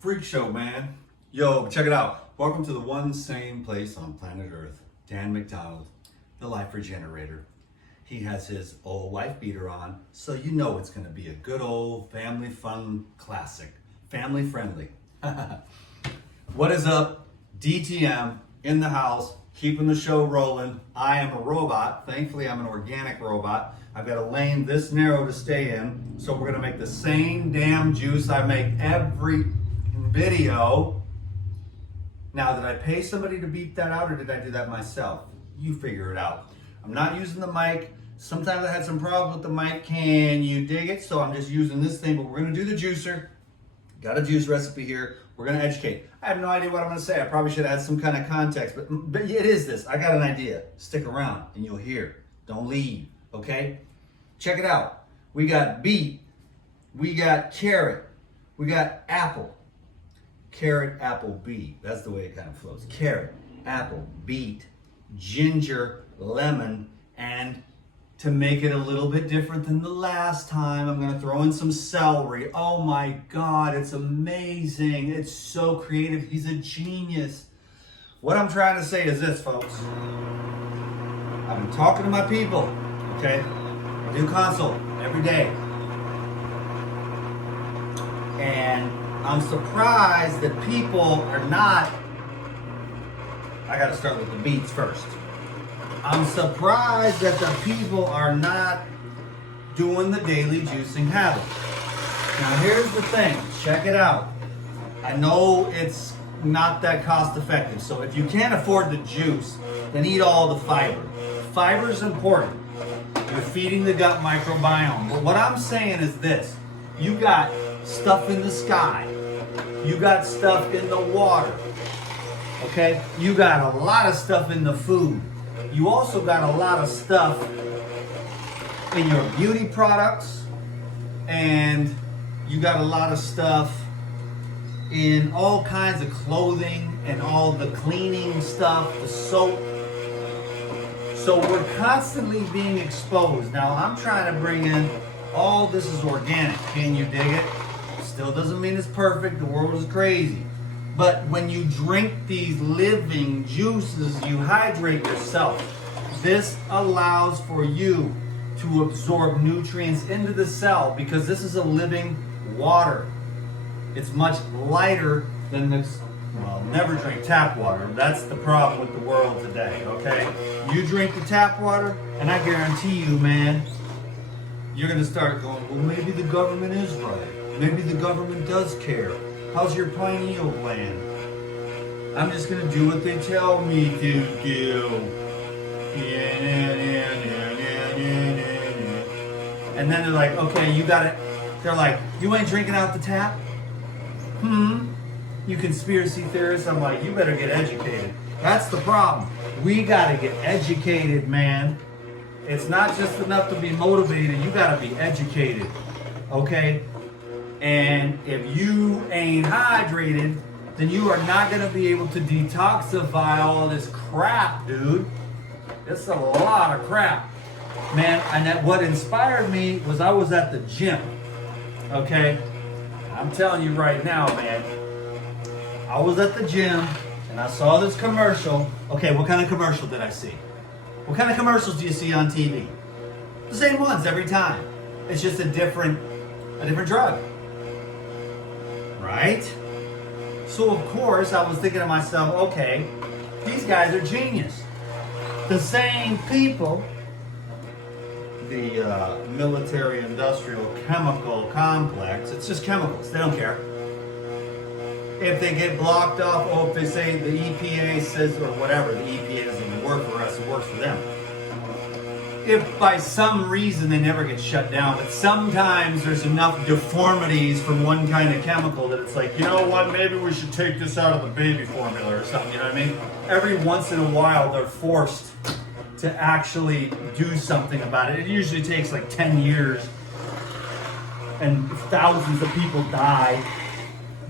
freak show, man. Yo, check it out. Welcome to the one sane place on planet Earth. Dan McDonald, the life regenerator. He has his old wife beater on, so you know it's gonna be a good old family fun classic. Family friendly. What is up? DTM in the house, keeping the show rolling. I am a robot. Thankfully, I'm an organic robot. I've got a lane this narrow to stay in, so we're gonna make the same damn juice I make every video. Now, did I pay somebody to beat that out, or did I do that myself? You figure it out. I'm not using the mic. Sometimes I had some problems with the mic. Can you dig it? So I'm just using this thing, but we're gonna do the juicer. Got a juice recipe here. We're gonna educate. I have no idea what I'm gonna say. I probably should have had some kind of context, but it is this. I got an idea. Stick around and you'll hear. Don't leave, okay? Check it out. We got beet, we got carrot, we got apple. Carrot, apple, beet. That's the way it kind of flows. Carrot, apple, beet, ginger, lemon, and to make it a little bit different than the last time, I'm gonna throw in some celery. Oh my God, it's amazing. It's so creative. He's a genius. What I'm trying to say is this, folks. I've been talking to my people, okay? I do consult every day. And I'm surprised that people are not, I gotta start with the beets first. I'm surprised that the people are not doing the daily juicing habit. Now here's the thing, check it out. I know it's not that cost effective, so if you can't afford the juice, then eat all the fiber. Fiber is important. You're feeding the gut microbiome. But what I'm saying is this, you got stuff in the sky, you got stuff in the water, okay? You got a lot of stuff in the food. You also got a lot of stuff in your beauty products, and you got a lot of stuff in all kinds of clothing and all the cleaning stuff, the soap. So we're constantly being exposed. Now I'm trying to bring in all this is organic. Can you dig it? Still doesn't mean it's perfect. The world is crazy. But when you drink these living juices, you hydrate yourself. This allows for you to absorb nutrients into the cell because this is a living water. It's much lighter than this. Well, never drink tap water. That's the problem with the world today, okay? You drink the tap water, and I guarantee you, man, you're gonna start going, well, maybe the government is right. Maybe the government does care. How's your pineal gland? I'm just gonna do what they tell me to do. And then they're like, okay, you got it. They're like, you ain't drinking out the tap? You conspiracy theorists. I'm like, you better get educated. That's the problem. We gotta get educated, man. It's not just enough to be motivated, you gotta be educated, okay? And if you ain't hydrated, then you are not gonna be able to detoxify all this crap, dude. It's a lot of crap, man. And that what inspired me was I was at the gym, okay? I'm telling you right now, man. I was at the gym and I saw this commercial. Okay, what kind of commercial did I see? What kind of commercials do you see on TV? The same ones every time. It's just a different drug. Right? So of course I was thinking to myself, okay, these guys are genius. The same people, the military industrial chemical complex, it's just chemicals, they don't care. If they get blocked off, or if they say the EPA says, or whatever, the EPA doesn't even work for us, it works for them. If by some reason they never get shut down, but sometimes there's enough deformities from one kind of chemical that it's like, you know what, maybe we should take this out of the baby formula or something, you know what I mean? Every once in a while they're forced to actually do something about it. It usually takes like 10 years and thousands of people die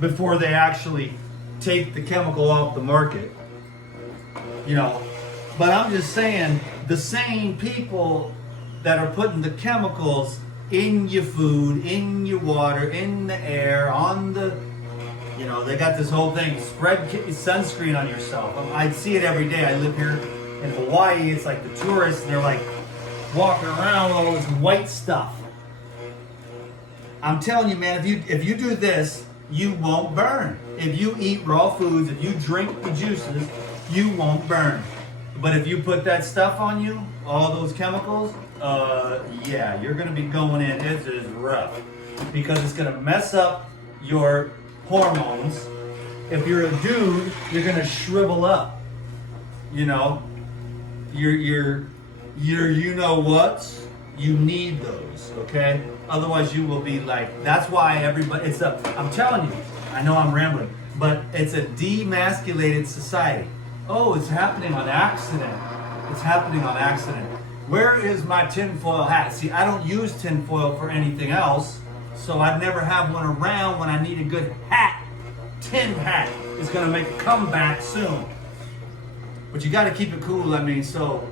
before they actually take the chemical off the market, you know. But I'm just saying, the same people that are putting the chemicals in your food, in your water, in the air, on the You know, they got this whole thing, spread sunscreen on yourself. I see it every day. I live here in Hawaii. It's like the tourists, and they're like walking around with all this white stuff. I'm telling you, man, if you do this, you won't burn. If you eat raw foods, if you drink the juices, you won't burn. But if you put that stuff on you, all those chemicals, yeah, you're gonna be going in. It is rough because it's gonna mess up your hormones. If you're a dude, you're gonna shrivel up. You know, you're you know what? You need those, okay? Otherwise, you will be like. That's why everybody. I'm telling you. I know I'm rambling, but it's a demasculated society. Oh, it's happening on accident. It's happening on accident. Where is my tinfoil hat? See, I don't use tinfoil for anything else, so I'd never have one around when I need a good hat. Tin hat is gonna make a comeback soon. But you gotta keep it cool, I mean, so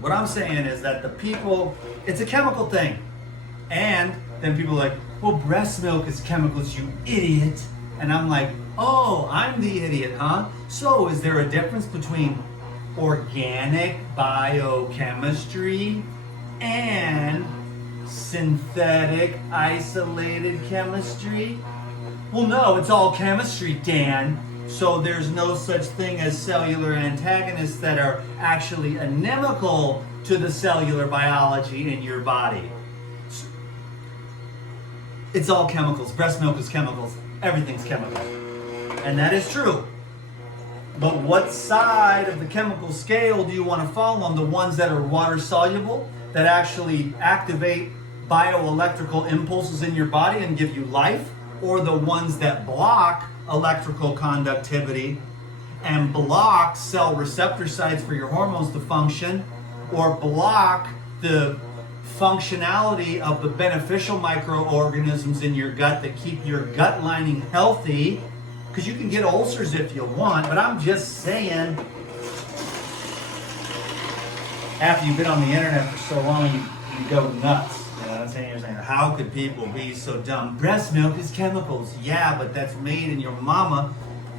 what I'm saying is that the people, it's a chemical thing. And then people are like, well, breast milk is chemicals, you idiot. And I'm like, oh, I'm the idiot, huh? So is there a difference between organic biochemistry and synthetic isolated chemistry? Well, no, it's all chemistry, Dan. So there's no such thing as cellular antagonists that are actually inimical to the cellular biology in your body. It's all chemicals. Breast milk is chemicals. Everything's chemical. And that is true. But what side of the chemical scale do you want to fall on? The ones that are water soluble, that actually activate bioelectrical impulses in your body and give you life? Or the ones that block electrical conductivity and block cell receptor sites for your hormones to function, or block the functionality of the beneficial microorganisms in your gut that keep your gut lining healthy? Because you can get ulcers if you want, but I'm just saying, after you've been on the internet for so long, you go nuts. You know what I'm saying? You're saying, how could people be so dumb? Breast milk is chemicals. Yeah, but that's made in your mama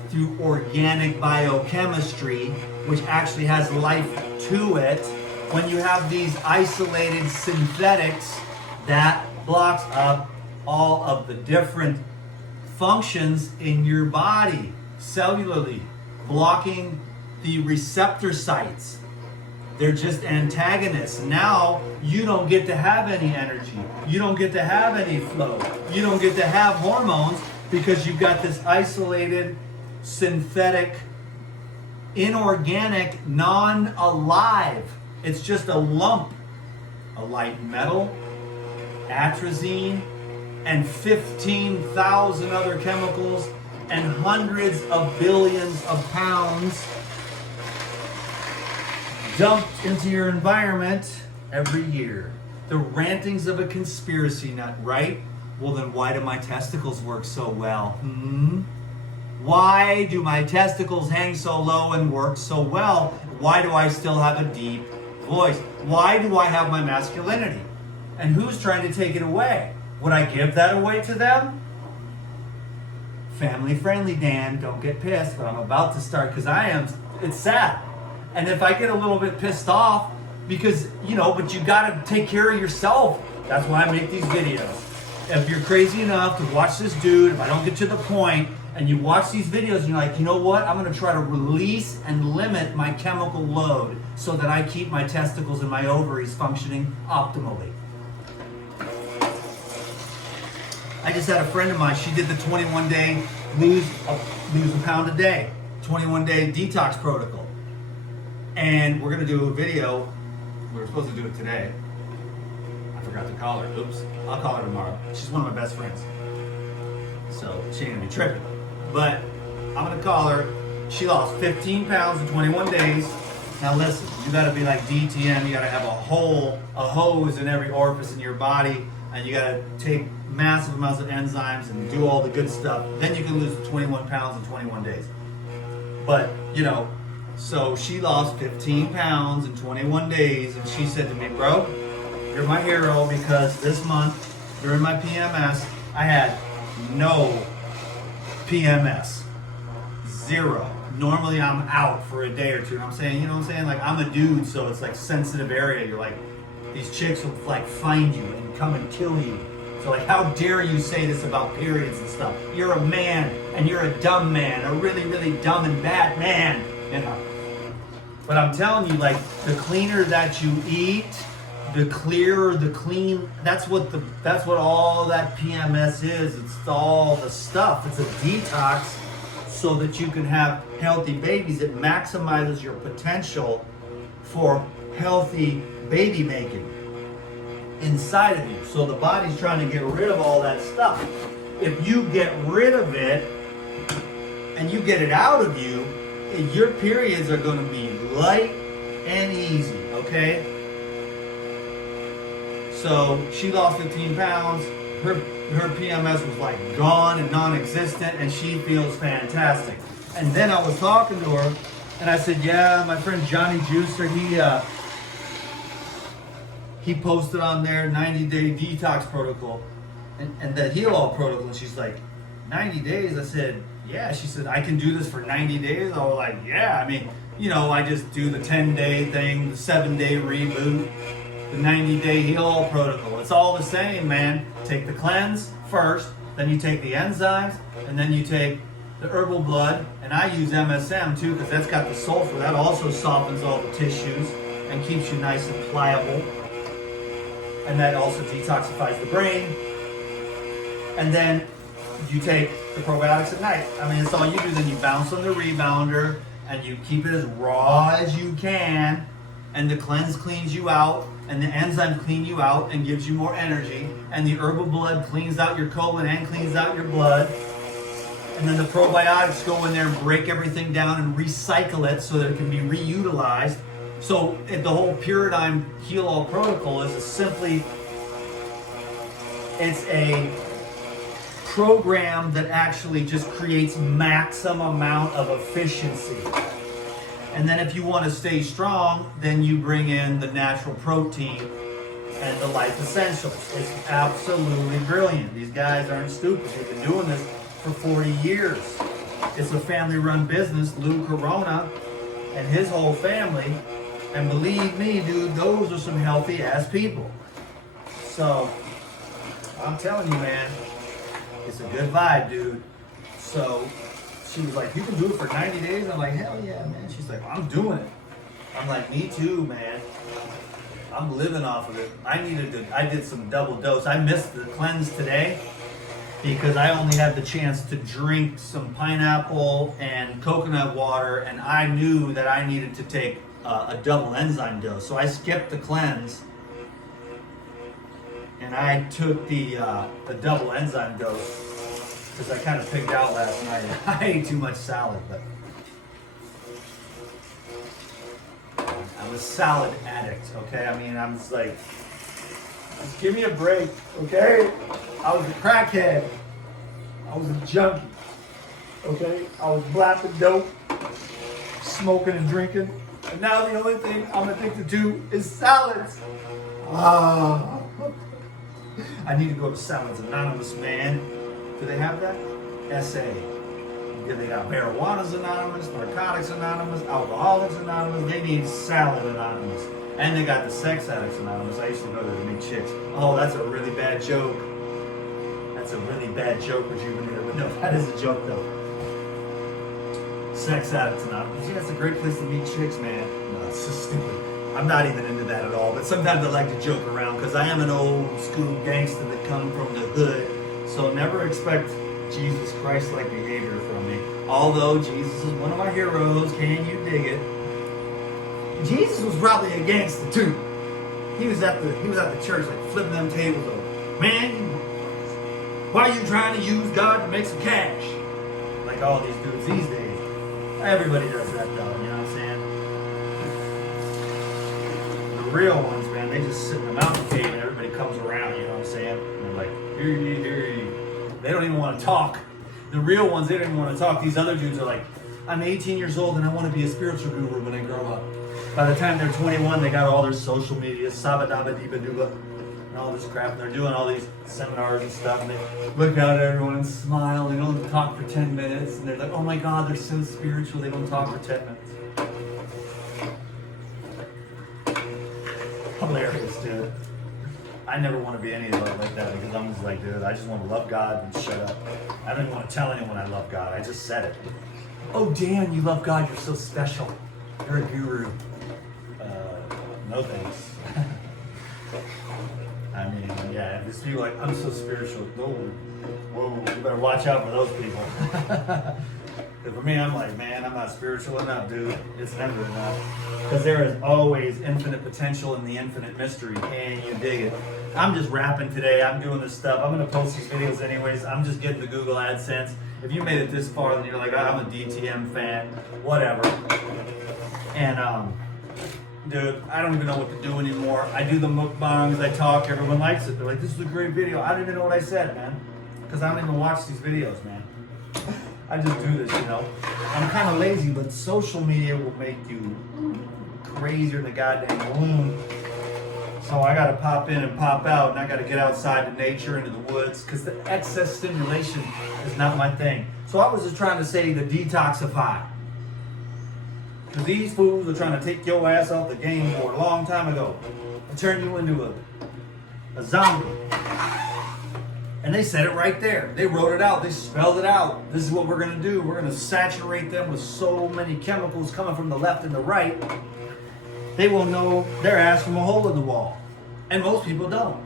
through organic biochemistry, which actually has life to it. When you have these isolated synthetics, that blocks up all of the different functions in your body cellularly, blocking the receptor sites. They're just antagonists. Now you don't get to have any energy. You don't get to have any flow. You don't get to have hormones because you've got this isolated, synthetic, inorganic, non-alive. It's just a lump, a light metal, atrazine, and 15,000 other chemicals, and hundreds of billions of pounds dumped into your environment every year. The rantings of a conspiracy nut, right? Well, then why do my testicles work so well? Why do my testicles hang so low and work so well? Why do I still have a deep voice? Why do I have my masculinity? And who's trying to take it away? Would I give that away to them? Family friendly, Dan, don't get pissed, but I'm about to start because it's sad. And if I get a little bit pissed off, because, but you gotta take care of yourself. That's why I make these videos. If you're crazy enough to watch this dude, if I don't get to the point, and you watch these videos and you're like, you know what? I'm gonna try to release and limit my chemical load so that I keep my testicles and my ovaries functioning optimally. I just had a friend of mine, she did the 21-day lose a pound a day, 21-day detox protocol. And we're gonna do a video. We were supposed to do it today. I forgot to call her. Oops. I'll call her tomorrow. She's one of my best friends. So she ain't gonna be tripping. But I'm gonna call her. She lost 15 pounds in 21 days. Now listen, you gotta be like DTM. You gotta have a hose in every orifice in your body, and you gotta take massive amounts of enzymes and do all the good stuff. Then you can lose 21 pounds in 21 days. But, so she lost 15 pounds in 21 days, and she said to me, bro, you're my hero because this month, during my PMS, I had no PMS. 0. Normally I'm out for a day or two. And I'm saying, you know what I'm saying? Like, I'm a dude, so it's like sensitive area. You're like, these chicks will like find you and come and kill you. So like, how dare you say this about periods and stuff? You're a man, and you're a dumb man, a really, really dumb and bad man. You know. But I'm telling you, like, the cleaner that you eat, the clearer, the clean. That's what all that PMS is. It's all the stuff. It's a detox, so that you can have healthy babies. It maximizes your potential for healthy baby making inside of you. So the body's trying to get rid of all that stuff. If you get rid of it and you get it out of you, your periods are going to be light and easy, okay? So she lost 15 pounds. Her PMS was like gone and non-existent, and she feels fantastic. And then I was talking to her, and I said, yeah, my friend Johnny Juicer, he posted on there 90-day detox protocol and the heal all protocol. And she's like, 90 days? I said, yeah. She said, I can do this for 90 days? I was like, yeah. I mean, you know, I just do the 10-day thing, the 7-day reboot, the 90-day heal all protocol. It's all the same, man. Take the cleanse first, then you take the enzymes, and then you take the herbal blood. And I use MSM too, because that's got the sulfur. That also softens all the tissues and keeps you nice and pliable. And that also detoxifies the brain. And then you take the probiotics at night. I mean, it's all you do. Then you bounce on the rebounder and you keep it as raw as you can. And the cleanse cleans you out, and the enzyme clean you out and gives you more energy. And the herbal blood cleans out your colon and cleans out your blood. And then the probiotics go in there and break everything down and recycle it so that it can be reutilized. So the whole Paradigm Heal All protocol is it's a program that actually just creates maximum amount of efficiency. And then if you want to stay strong, then you bring in the natural protein and the life essentials. It's absolutely brilliant. These guys aren't stupid. They've been doing this for 40 years. It's a family-run business. Lou Corona and his whole family. And believe me, dude, those are some healthy-ass people. So, I'm telling you, man, it's a good vibe, dude. So, she was like, you can do it for 90 days? I'm like, hell yeah, man. She's like, I'm doing it. I'm like, me too, man. I'm living off of it. I did some double dose. I missed the cleanse today because I only had the chance to drink some pineapple and coconut water, and I knew that I needed to take a double enzyme dose. So I skipped the cleanse and I took the double enzyme dose because I kind of pigged out last night. I ate too much salad, but I'm a salad addict, okay? I mean, I'm just like, just give me a break, okay? I was a crackhead. I was a junkie, okay? I was blapping dope, smoking and drinking. And now the only thing I'm addicted to is salads. I need to go to Salads Anonymous, man. Do they have that? SA. Yeah, they got Marijuana's Anonymous, Narcotics Anonymous, Alcoholics Anonymous. They need Salad Anonymous. And they got the Sex Addicts Anonymous. I used to go there to meet chicks. Oh, that's a really bad joke. That's a really bad joke, Rejuvenator. But no, that is a joke, though. Sex Addicts Anonymous. Yeah, it's a great place to meet chicks, man. No, it's so stupid. I'm not even into that at all. But sometimes I like to joke around because I am an old school gangster that come from the hood. So never expect Jesus Christ-like behavior from me. Although Jesus is one of my heroes. Can you dig it? Jesus was probably a gangster too. He was at the church like flipping them tables over. Man, why are you trying to use God to make some cash? Like all these dudes these days. Everybody does that though, you know what I'm saying? The real ones, man, they just sit in the mountain cave and everybody comes around, you know what I'm saying? And they're like, hear ye. They don't even want to talk. The real ones, they don't even want to talk. These other dudes are like, I'm 18 years old and I want to be a spiritual guru when I grow up. By the time they're 21, they got all their social media, sabba-dabba-dee-ba-dooba. And all this crap. And they're doing all these seminars and stuff. And they look out at everyone and smile. They don't talk for 10 minutes. And they're like, oh my God, they're so spiritual. They don't talk for 10 minutes. Hilarious, dude. I never want to be anything like that because I'm just like, dude, I just want to love God and shut up. I don't even want to tell anyone I love God. I just said it. Oh, Dan, you love God. You're so special. You're a guru. No thanks. I mean, yeah, these people like, I'm so spiritual. Whoa, you better watch out for those people. Because for me, I'm like, man, I'm not spiritual enough, dude. It's never enough. Because there is always infinite potential in the infinite mystery. Can you dig it? I'm just rapping today. I'm doing this stuff. I'm going to post these videos anyways. I'm just getting the Google AdSense. If you made it this far, then you're like, oh, I'm a DTM fan. Whatever. And, dude, I don't even know what to do anymore. I do the mukbangs, I talk, everyone likes it. They're like, this is a great video. I don't even know what I said, man. Because I don't even watch these videos, man. I just do this, you know. I'm kind of lazy, but social media will make you crazier than a goddamn balloon. So I got to pop in and pop out, and I got to get outside to nature, into the woods, because the excess stimulation is not my thing. So I was just trying to say to detoxify. Because these fools are trying to take your ass off the game for a long time ago and turn you into a zombie. And they said it right there. They wrote it out. They spelled it out. This is what we're going to do. We're going to saturate them with so many chemicals coming from the left and the right. They will know their ass from a hole in the wall. And most people don't.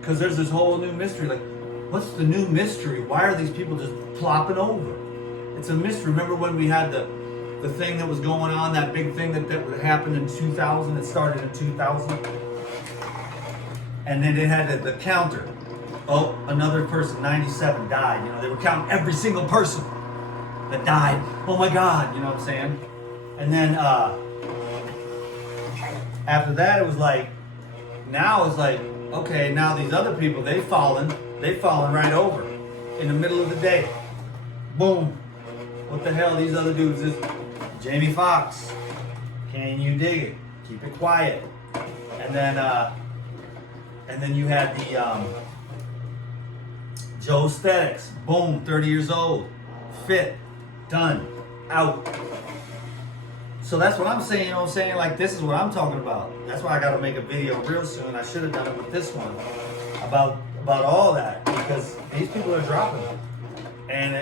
Because there's this whole new mystery. Like, what's the new mystery? Why are these people just plopping over? It's a mystery. Remember when we had the thing that was going on, that big thing that happened in 2000? It started in 2000. And then it had the counter. Oh, another person, 97, died. You know, they were counting every single person that died. Oh my God, you know what I'm saying? And then after that, it was like, now it's like, okay, now these other people, they've fallen right over in the middle of the day. Boom. What the hell, these other dudes is Jamie Foxx. Can you dig it? Keep it quiet. And then you had the Joe Aesthetics. Boom, 30 years old. Fit. Done. Out. So that's what I'm saying, you know what I'm saying? Like, this is what I'm talking about. That's why I got to make a video real soon. I should have done it with this one about all that, because these people are dropping it. And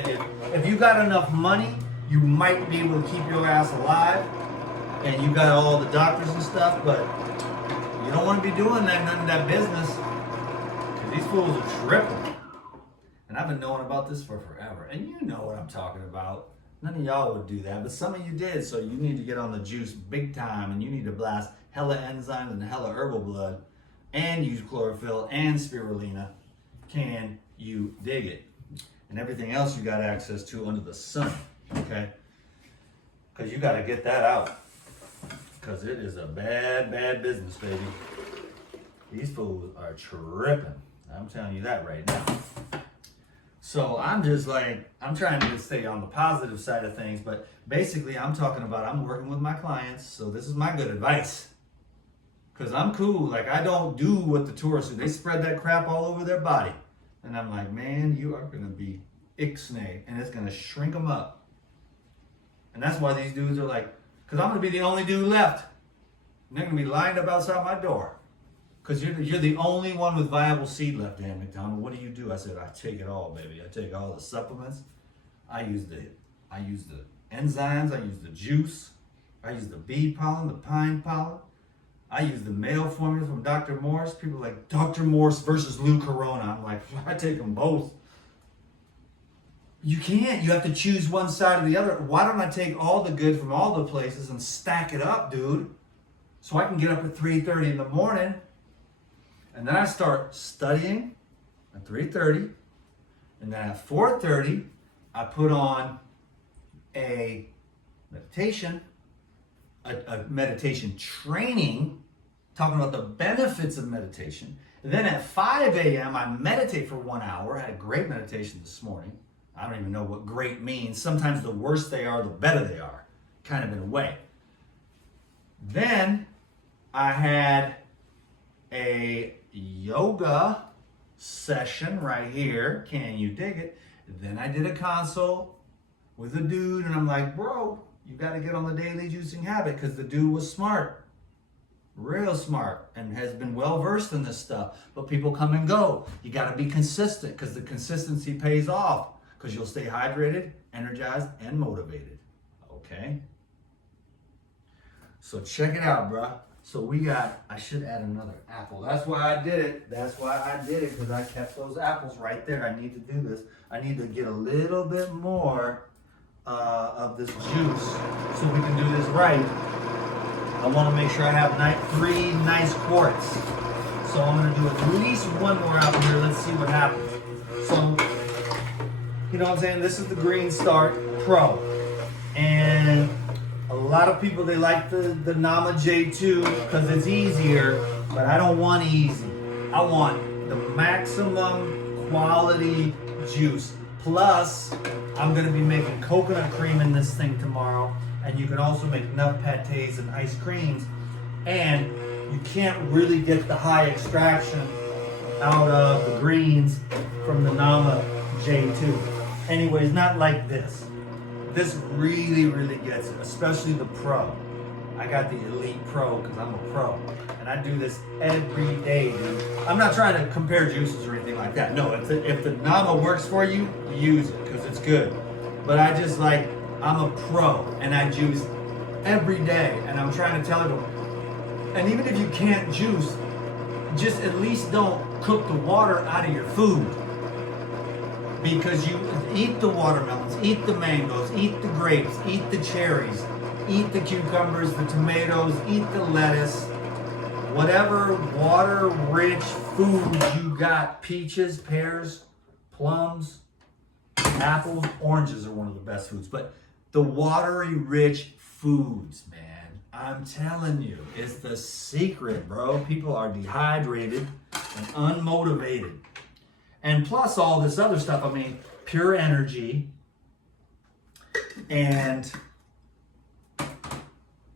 if you got enough money, you might be able to keep your ass alive, and you got all the doctors and stuff, but you don't want to be doing none of that business, because these fools are tripping. And I've been knowing about this for forever, and you know what I'm talking about. None of y'all would do that, but some of you did, so you need to get on the juice big time, and you need to blast hella enzymes and hella herbal blood, and use chlorophyll and spirulina. Can you dig it? And everything else you got access to under the sun, okay? Because you got to get that out, because it is a bad, bad business, baby. These fools are tripping. I'm telling you that right now. So I'm just like, I'm trying to stay on the positive side of things, but basically I'm talking about, I'm working with my clients, so this is my good advice. Because I'm cool, like I don't do what the tourists do. They spread that crap all over their body. And I'm like, man, you are going to be ixnay, and it's going to shrink them up. And that's why these dudes are like, because I'm going to be the only dude left. And they're going to be lined up outside my door. Because you're the only one with viable seed left, Dan McDonald. What do? I said, I take it all, baby. I take all the supplements. I use the enzymes. I use the juice. I use the bee pollen, the pine pollen. I use the male formula from Dr. Morse. People are like, Dr. Morse versus Lou Corona. I'm like, I take them both. You can't. You have to choose one side or the other. Why don't I take all the good from all the places and stack it up, dude? So I can get up at 3:30 in the morning. And then I start studying at 3:30, and then at 4:30, I put on a meditation training, talking about the benefits of meditation. And then at 5 a.m., I meditate for 1 hour. I had a great meditation this morning. I don't even know what great means. Sometimes the worse they are, the better they are, kind of in a way. Then I had a yoga session right here. Can you dig it? Then I did a consult with a dude, and I'm like, bro, you got to get on the daily juicing habit, because the dude was smart, real smart, and has been well versed in this stuff. But people come and go. You got to be consistent, because the consistency pays off, because you'll stay hydrated, energized, and motivated. Okay? So check it out, bro. So we got, I should add another apple. That's why I did it. That's why I did it, because I kept those apples right there. I need to do this. I need to get a little bit more of this juice so we can do this right. I want to make sure I have 3 nice quarts. So I'm going to do at least one more out here. Let's see what happens. So, you know what I'm saying? This is the Green Start Pro. And a lot of people, they like the Nama J2 because it's easier, but I don't want easy. I want the maximum quality juice. Plus, I'm gonna be making coconut cream in this thing tomorrow, and you can also make nut patés and ice creams. And you can't really get the high extraction out of the greens from the Nama J2. Anyways, not like this. This really, really gets it, especially the Pro. I got the Elite Pro because I'm a pro. And I do this every day, dude. I'm not trying to compare juices or anything like that. No, if the Nama works for you, use it because it's good. But I just like, I'm a pro and I juice every day. And I'm trying to tell everyone. And even if you can't juice, just at least don't cook the water out of your food. Because you eat the watermelons, eat the mangoes, eat the grapes, eat the cherries, eat the cucumbers, the tomatoes, eat the lettuce, whatever water-rich food you got, peaches, pears, plums, apples, oranges are one of the best foods. But the watery-rich foods, man, I'm telling you, it's the secret, bro. People are dehydrated and unmotivated. And plus all this other stuff, I mean, pure energy and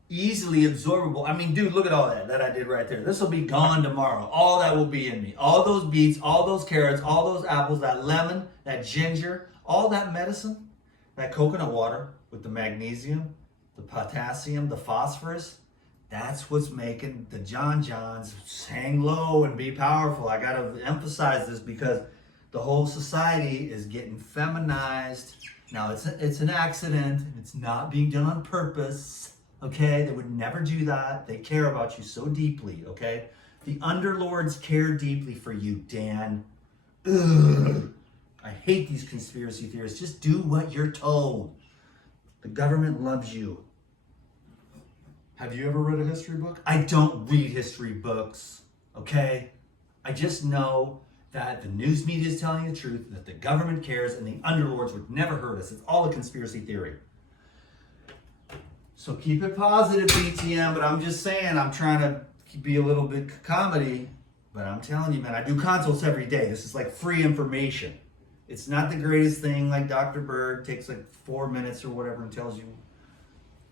easily absorbable. I mean, dude, look at all that I did right there. This will be gone tomorrow. All that will be in me. All those beets, all those carrots, all those apples, that lemon, that ginger, all that medicine, that coconut water with the magnesium, the potassium, the phosphorus. That's what's making the Johns hang low and be powerful. I got to emphasize this because the whole society is getting feminized. Now, it's an accident. It's not being done on purpose, okay? They would never do that. They care about you so deeply, okay? The underlords care deeply for you, Dan. Ugh. I hate these conspiracy theorists. Just do what you're told. The government loves you. Have you ever read a history book? I don't read history books, okay? I just know that the news media is telling you the truth, that the government cares, and the underlords would never hurt us. It's all a conspiracy theory. So keep it positive, BTM, but I'm just saying, I'm trying to be a little bit comedy, but I'm telling you, man, I do consults every day. This is like free information. It's not the greatest thing like Dr. Berg takes like 4 minutes or whatever and tells you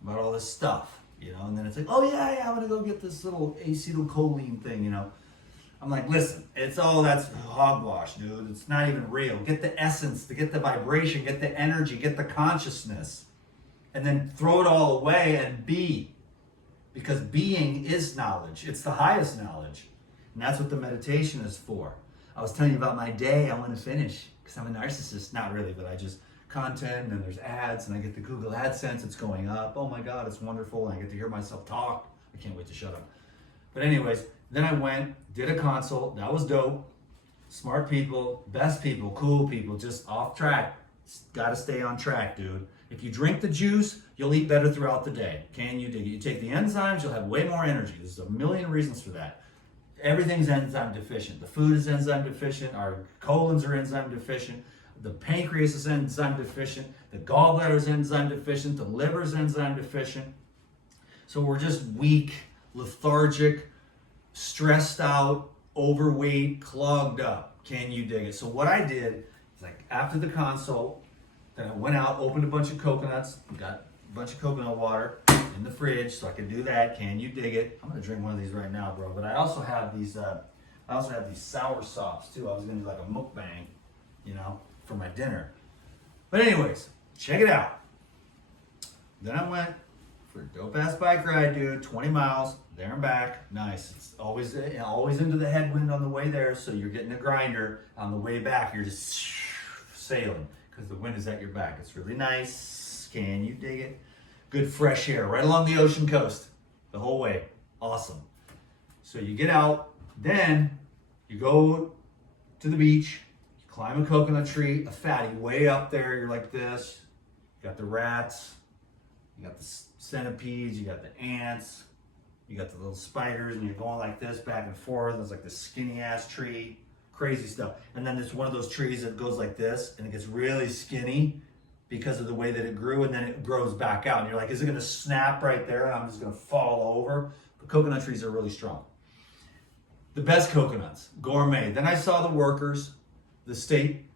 about all this stuff, you know, and then it's like, oh yeah, I'm gonna go get this little acetylcholine thing, you know. I'm like, listen, it's all that's hogwash, dude. It's not even real. Get the essence, get the vibration, get the energy, get the consciousness, and then throw it all away and be. Because being is knowledge. It's the highest knowledge. And that's what the meditation is for. I was telling you about my day. I want to finish because I'm a narcissist. Not really, but I just content and there's ads and I get the Google AdSense. It's going up. Oh my God, it's wonderful. And I get to hear myself talk. I can't wait to shut up. But anyways, then I went, did a consult. That was dope. Smart people, best people, cool people, just off track. Got to stay on track, dude. If you drink the juice, you'll eat better throughout the day. Can you dig it? You take the enzymes, you'll have way more energy. There's a million reasons for that. Everything's enzyme deficient. The food is enzyme deficient. Our colons are enzyme deficient. The pancreas is enzyme deficient. The gallbladder is enzyme deficient. The liver is enzyme deficient. So we're just weak, lethargic, stressed out, overweight, clogged up. Can you dig it? So what I did is, like, after the consult, then I went out, opened a bunch of coconuts, got a bunch of coconut water in the fridge so I could do that. Can you dig it? I'm gonna drink one of these right now, bro. But I also have these I also have these sour sops too. I was gonna do like a mukbang, you know, for my dinner. But anyways, check it out. Then I went for a dope ass bike ride, dude. 20 miles there and back. Nice. It's always into the headwind on the way there, so you're getting a grinder. On the way back, you're just sailing because the wind is at your back. It's really nice. Can you dig it? Good fresh air right along the ocean coast the whole way. Awesome. So you get out, then you go to the beach, you climb a coconut tree, a fatty way up there. You're like this. You got the rats, you got the centipedes, you got the ants, you got the little spiders, and you're going like this back and forth. There's like this skinny ass tree, crazy stuff. And then there's one of those trees that goes like this, and it gets really skinny because of the way that it grew, and then it grows back out. And you're like, is it gonna snap right there and I'm just gonna fall over? But coconut trees are really strong. The best coconuts, gourmet. Then I saw the workers, the state,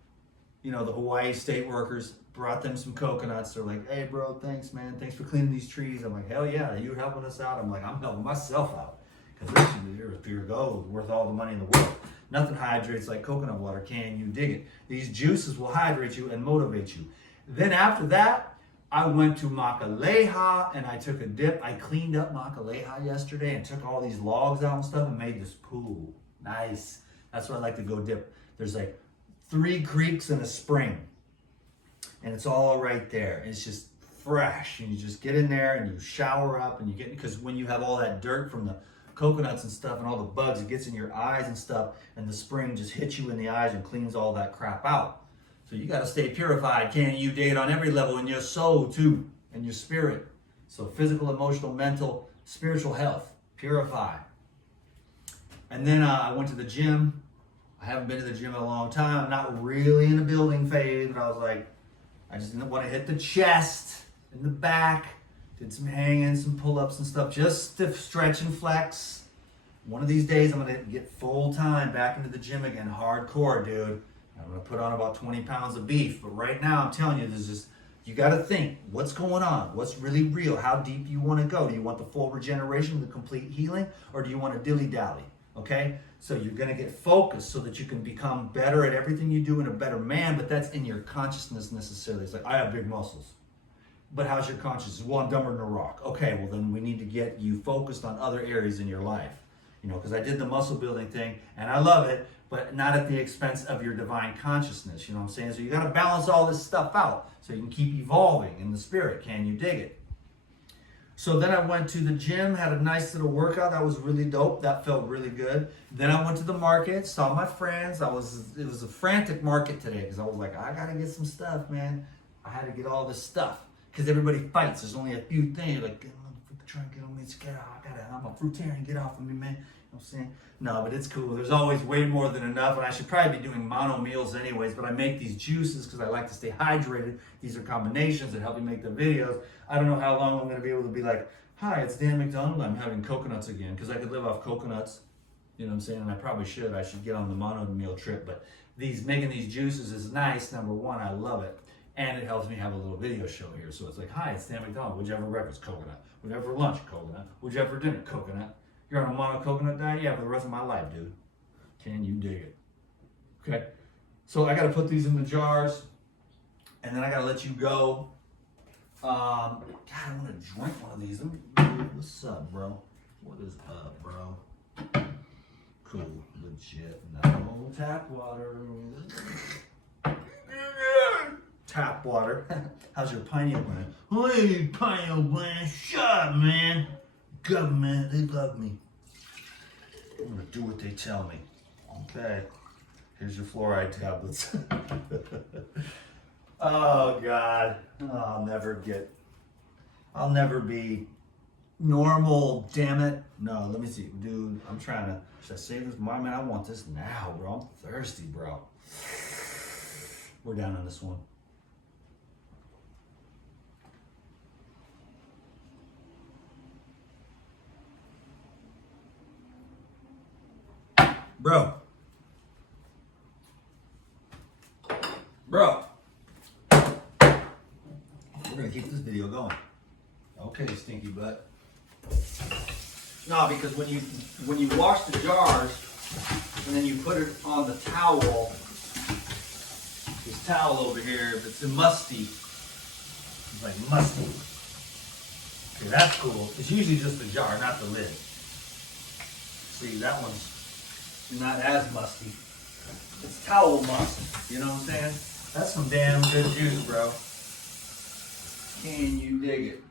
you know, the Hawaii state workers, brought them some coconuts. They're like, hey bro, thanks man, thanks for cleaning these trees. I'm like, hell yeah, you helping us out? I'm like, I'm helping myself out. Because this is pure gold, worth all the money in the world. Nothing hydrates like coconut water, can you dig it? These juices will hydrate you and motivate you. Then after that, I went to Makaleha and I took a dip. I cleaned up Makaleha yesterday and took all these logs out and stuff and made this pool. Nice. That's where I like to go dip. There's like 3 creeks and a spring. And it's all right there. It's just fresh. And you just get in there and you shower up and you get, because when you have all that dirt from the coconuts and stuff and all the bugs, it gets in your eyes and stuff, and the spring just hits you in the eyes and cleans all that crap out. So you got to stay purified. Can you dig it on every level in your soul too, and your spirit? So physical, emotional, mental, spiritual health, purify. And then I went to the gym. I haven't been to the gym in a long time. I'm not really in a building phase, but I was like, I just didn't want to hit the chest and the back. Did some hanging, some pull-ups and stuff, just to stretch and flex. One of these days, I'm gonna get full time back into the gym again, hardcore, dude. I'm gonna put on about 20 pounds of beef, but right now I'm telling you, there's just, you gotta think, what's going on? What's really real? How deep do you wanna go? Do you want the full regeneration, the complete healing, or do you want to dilly-dally, okay? So you're gonna get focused so that you can become better at everything you do and a better man, but that's in your consciousness necessarily. It's like, I have big muscles. But how's your consciousness? Well, I'm dumber than a rock. Okay, well then we need to get you focused on other areas in your life. You know, because I did the muscle building thing and I love it, but not at the expense of your divine consciousness. You know what I'm saying? So you got to balance all this stuff out so you can keep evolving in the spirit. Can you dig it? So then I went to the gym, had a nice little workout. That was really dope. That felt really good. Then I went to the market, saw my friends. It was a frantic market today because I was like, I got to get some stuff, man. I had to get all this stuff. Because everybody fights. There's only a few things. Like, try and get on me. I'm a fruitarian. Get off of me, man. You know what I'm saying? No, but it's cool. There's always way more than enough. And I should probably be doing mono meals anyways. But I make these juices because I like to stay hydrated. These are combinations that help me make the videos. I don't know how long I'm going to be able to be like, hi, it's Dan McDonald. I'm having coconuts again. Because I could live off coconuts. You know what I'm saying? And I probably should. I should get on the mono meal trip. But making these juices is nice. Number one, I love it. And it helps me have a little video show here. So it's like, hi, it's Dan McDonald. What'd you have for breakfast? Coconut. What'd you have for lunch? Coconut. What'd you have for dinner? Coconut. You're on a mono coconut diet? Yeah, for the rest of my life, dude. Can you dig it? Okay. So I got to put these in the jars. And then I got to let you go. God, I want to drink one of these. What's up, bro? What is up, bro? Cool. Legit. No tap water. Tap water. How's your pineal gland? Hey, pineal gland, shut up, man. Government, they love me. I'm gonna do what they tell me. Okay. Here's your fluoride tablets. Oh God. I'll never be normal, damn it. No, let me see. Dude, should I save this? Man, I want this now, bro. I'm thirsty, bro. We're down on this one. Bro. We're gonna keep this video going. Okay, stinky butt. No, because when you wash the jars, And then you put it on the towel. This towel over here, if it's musty, it's like musty. Okay, that's cool. It's usually just the jar, not the lid. See, that one's not as musty. It's towel must, you know what I'm saying? That's some damn good juice, bro. Can you dig it?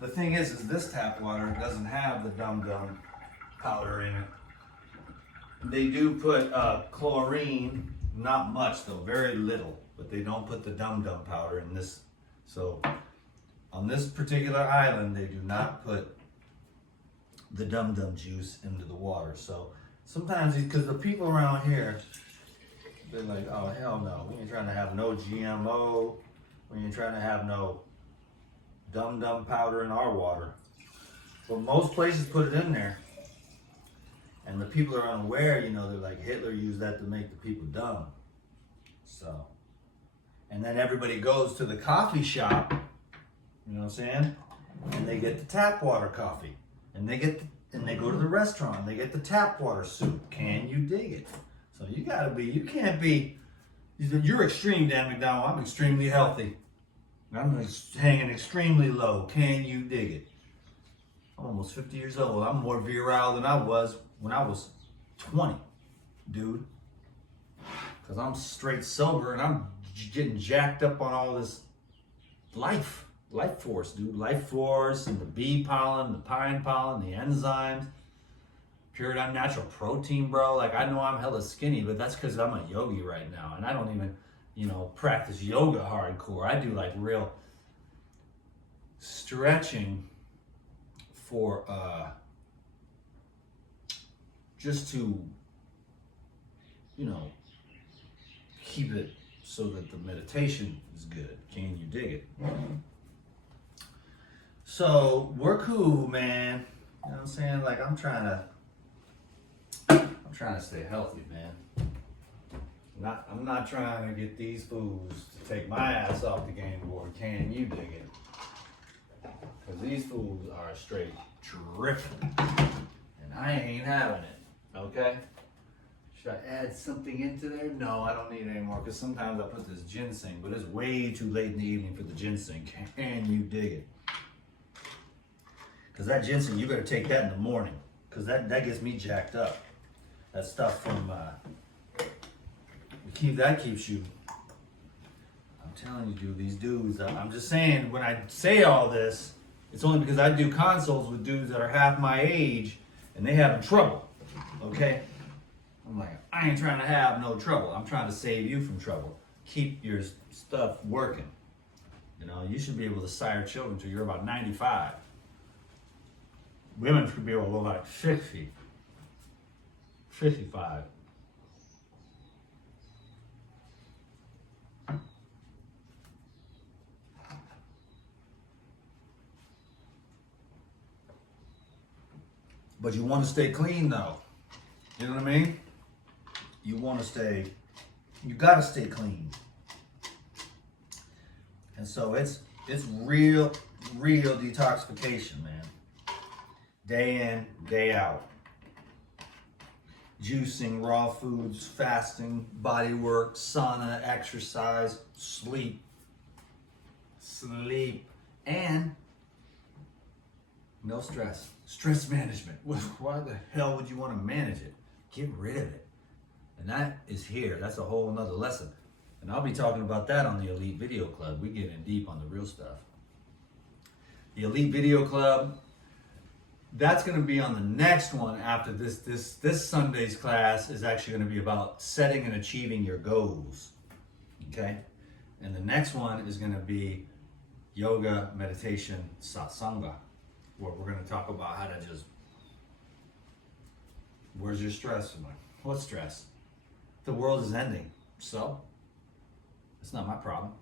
The thing is this tap water doesn't have the dum-dum powder in it. They do put chlorine, not much though, very little, but they don't put the dum-dum powder in this. So on this particular island, they do not put the dum-dum juice into the water. So sometimes, because the people around here, they're like, oh hell no, we ain't trying to have no GMO, we ain't trying to have no dum-dum powder in our water. But most places put it in there. And the people are unaware, you know, they're like, Hitler used that to make the people dumb. So, and then everybody goes to the coffee shop, you know what I'm saying? And they get the tap water coffee. And they go to the restaurant and they get the tap water soup. Can you dig it? So you can't be, you're extreme, Dan McDowell. I'm extremely healthy. I'm hanging extremely low. Can you dig it? I'm almost 50 years old. I'm more virile than I was when I was 20, dude. Because I'm straight sober and I'm getting jacked up on all this life force, dude. Life force and the bee pollen, the pine pollen, the enzymes, pure unnatural protein, bro. Like, I know I'm hella skinny, but that's because I'm a yogi right now. And I don't even, you know, practice yoga hardcore. I do like real stretching for just to, you know, keep it so that the meditation is good. Can you dig it? So we're cool, man. You know what I'm saying? Like, I'm trying to stay healthy, man. I'm not trying to get these fools to take my ass off the game board. Can you dig it? Because these fools are straight tripping. And I ain't having it, okay? Should I add something into there? No, I don't need it anymore, because sometimes I put this ginseng, but it's way too late in the evening for the ginseng. Can you dig it? Because that ginseng, you better take that in the morning, because that gets me jacked up. That stuff from, that keeps you. I'm telling you, dude, these dudes, I'm just saying, when I say all this, it's only because I do consults with dudes that are half my age, and they having trouble, okay? I'm like, I ain't trying to have no trouble. I'm trying to save you from trouble. Keep your stuff working. You know, you should be able to sire children until you're about 95. Women should be able to go like 50, 55. But you want to stay clean though. You know what I mean? You gotta stay clean. And so it's real detoxification, man. Day in, day out. Juicing, raw foods, fasting, body work, sauna, exercise, sleep, and no stress. Stress management. Why the hell would you want to manage it? Get rid of it. And that is here. That's a whole nother lesson. And I'll be talking about that on the Elite Video Club. We get in deep on the real stuff. The Elite Video Club, that's going to be on the next one after this. This Sunday's class is actually going to be about setting and achieving your goals. Okay? And the next one is going to be yoga, meditation, satsanga, where we're going to talk about how to just, where's your stress? I'm like, what stress? The world is ending. So? It's not my problem.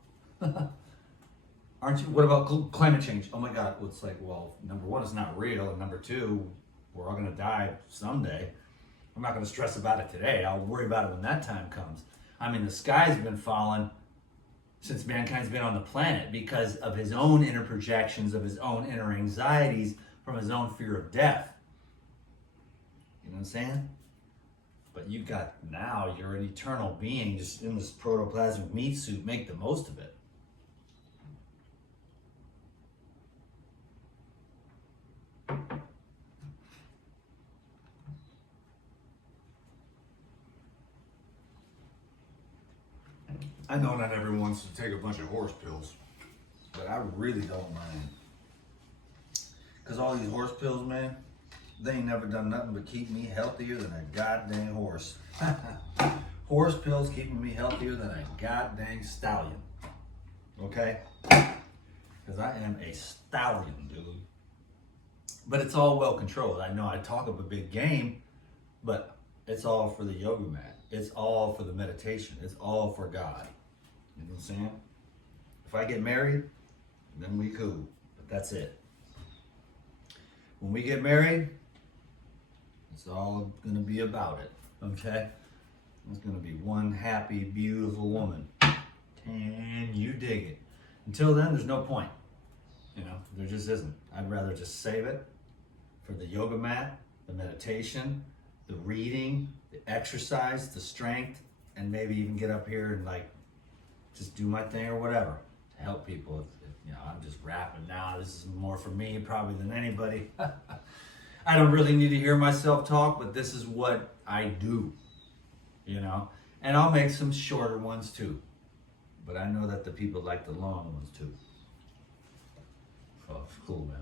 Aren't you? What about climate change? Oh my God. Well, it's like, well, number one, it's not real. And number two, we're all going to die someday. I'm not going to stress about it today. I'll worry about it when that time comes. I mean, the sky's been falling since mankind's been on the planet because of his own inner projections, of his own inner anxieties, from his own fear of death. You know what I'm saying? But you got, now you're an eternal being just in this protoplasmic meat suit. Make the most of it. I know not everyone wants to take a bunch of horse pills, but I really don't mind. Because all these horse pills, man, they ain't never done nothing but keep me healthier than a goddamn horse. Horse pills keeping me healthier than a goddamn stallion. Okay? Because I am a stallion, dude. But it's all well controlled. I know I talk of a big game, but it's all for the yoga mat. It's all for the meditation. It's all for God. You know what I'm saying? If I get married, then we cool. But that's it. When we get married, it's all gonna be about it. Okay? It's gonna be one happy, beautiful woman. And you dig it. Until then, there's no point. You know, there just isn't. I'd rather just save it for the yoga mat, the meditation, the reading, the exercise, the strength, and maybe even get up here and like just do my thing or whatever to help people. If, you know, I'm just rapping now. This is more for me probably than anybody. I don't really need to hear myself talk, but this is what I do, you know. And I'll make some shorter ones too. But I know that the people like the long ones too. Oh, cool, man.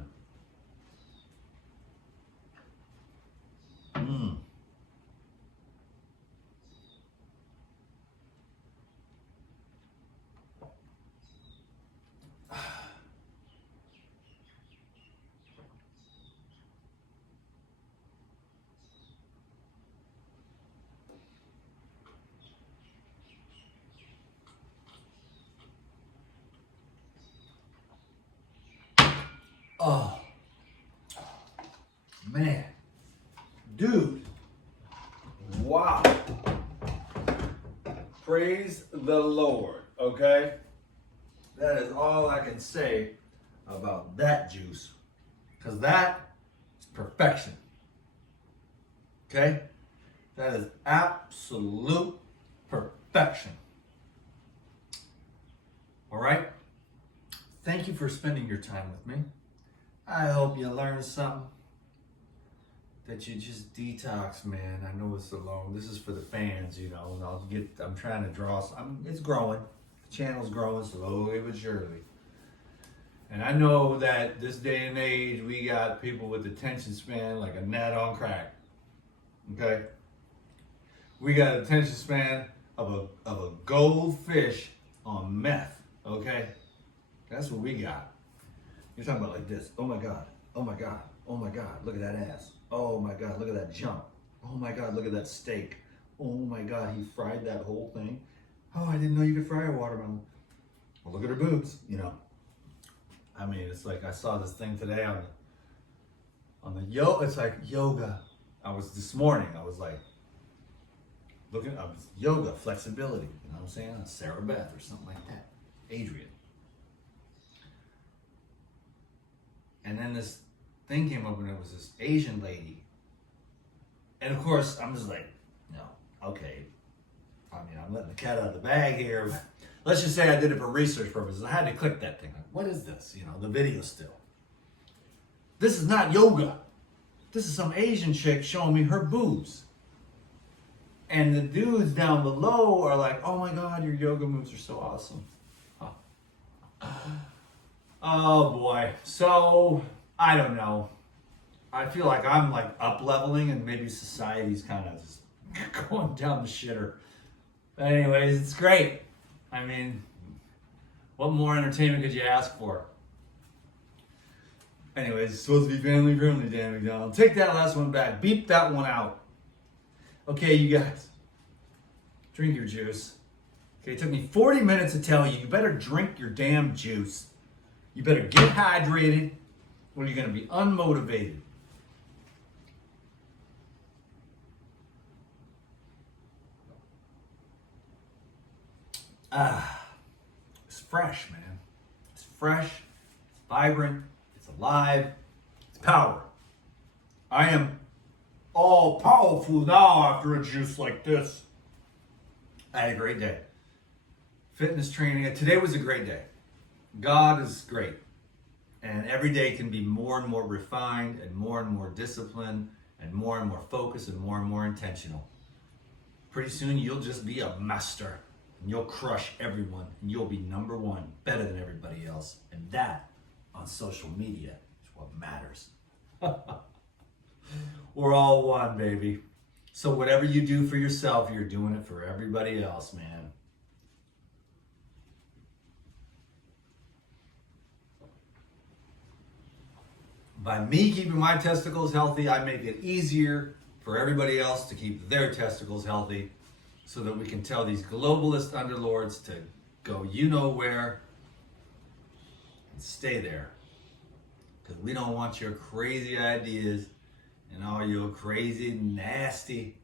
Oh, man. Dude. Wow. Praise the Lord, okay? That is all I can say about that juice. Because that is perfection. Okay? That is absolute perfection. All right? Thank you for spending your time with me. I hope you learned something. That you just detox, man. I know it's so long. This is for the fans, you know. And I'm trying to draw some. It's growing. The channel's growing slowly but surely. And I know that this day and age, we got people with attention span like a gnat on crack. Okay? We got attention span of a goldfish on meth. Okay? That's what we got. You're talking about like this. Oh my God. Oh my God. Oh my God. Look at that ass. Oh my God. Look at that jump. Oh my God. Look at that steak. Oh my God. He fried that whole thing. Oh, I didn't know you could fry a watermelon. Well, look at her boobs. You know. I mean, it's like I saw this thing today on the yoga. It's like yoga. This morning. I was like yoga, flexibility. You know what I'm saying? Sarah Beth or something like that. Adrian. And then this thing came up and it was this Asian lady. And of course, I'm just like, no, okay. I mean, I'm letting the cat out of the bag here. But let's just say I did it for research purposes. I had to click that thing. Like, what is this? You know, the video still. This is not yoga. This is some Asian chick showing me her boobs. And the dudes down below are like, oh my God, your yoga moves are so awesome. Huh. Oh boy. So, I don't know. I feel like I'm like up leveling and maybe society's kind of just going down the shitter. But anyways, it's great. I mean, what more entertainment could you ask for? Anyways, it's supposed to be family friendly, Dan McDonald. Take that last one back. Beep that one out. Okay, you guys. Drink your juice. Okay, it took me 40 minutes to tell you, you better drink your damn juice. You better get hydrated or you're going to be unmotivated. It's fresh, man. It's fresh, it's vibrant, it's alive, it's power. I am all powerful now after a juice like this. I had a great day. Fitness training. Today was a great day. God is great. And every day can be more and more refined and more disciplined and more focused and more intentional. Pretty soon you'll just be a master and you'll crush everyone and you'll be number one, better than everybody else. And that on social media is what matters. We're all one, baby. So whatever you do for yourself, you're doing it for everybody else, man. By me keeping my testicles healthy, I make it easier for everybody else to keep their testicles healthy so that we can tell these globalist underlords to go you know where and stay there. Because we don't want your crazy ideas and all your crazy, nasty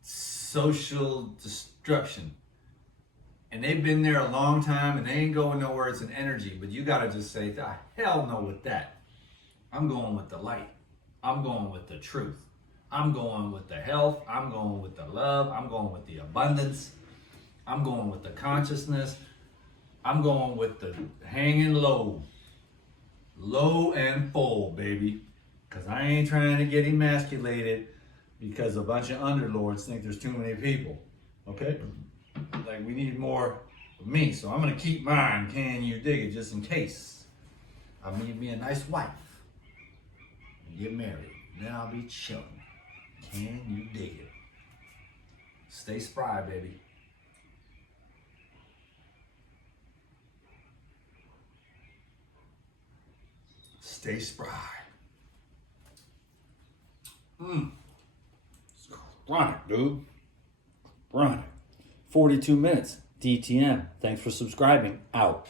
social destruction. And they've been there a long time and they ain't going nowhere. It's an energy, but you gotta just say, the hell no with that. I'm going with the light. I'm going with the truth. I'm going with the health. I'm going with the love. I'm going with the abundance. I'm going with the consciousness. I'm going with the hanging low. Low and full, baby. Because I ain't trying to get emasculated because a bunch of underlords think there's too many people. Okay? Like, we need more of me. So I'm going to keep mine. Can you dig it? Just in case. I'll need me a nice wife. Get married, then I'll be chilling. Can you dig it? Stay spry, baby. Stay spry. It's chronic, dude. Chronic. 42 minutes. DTM. Thanks for subscribing. Out.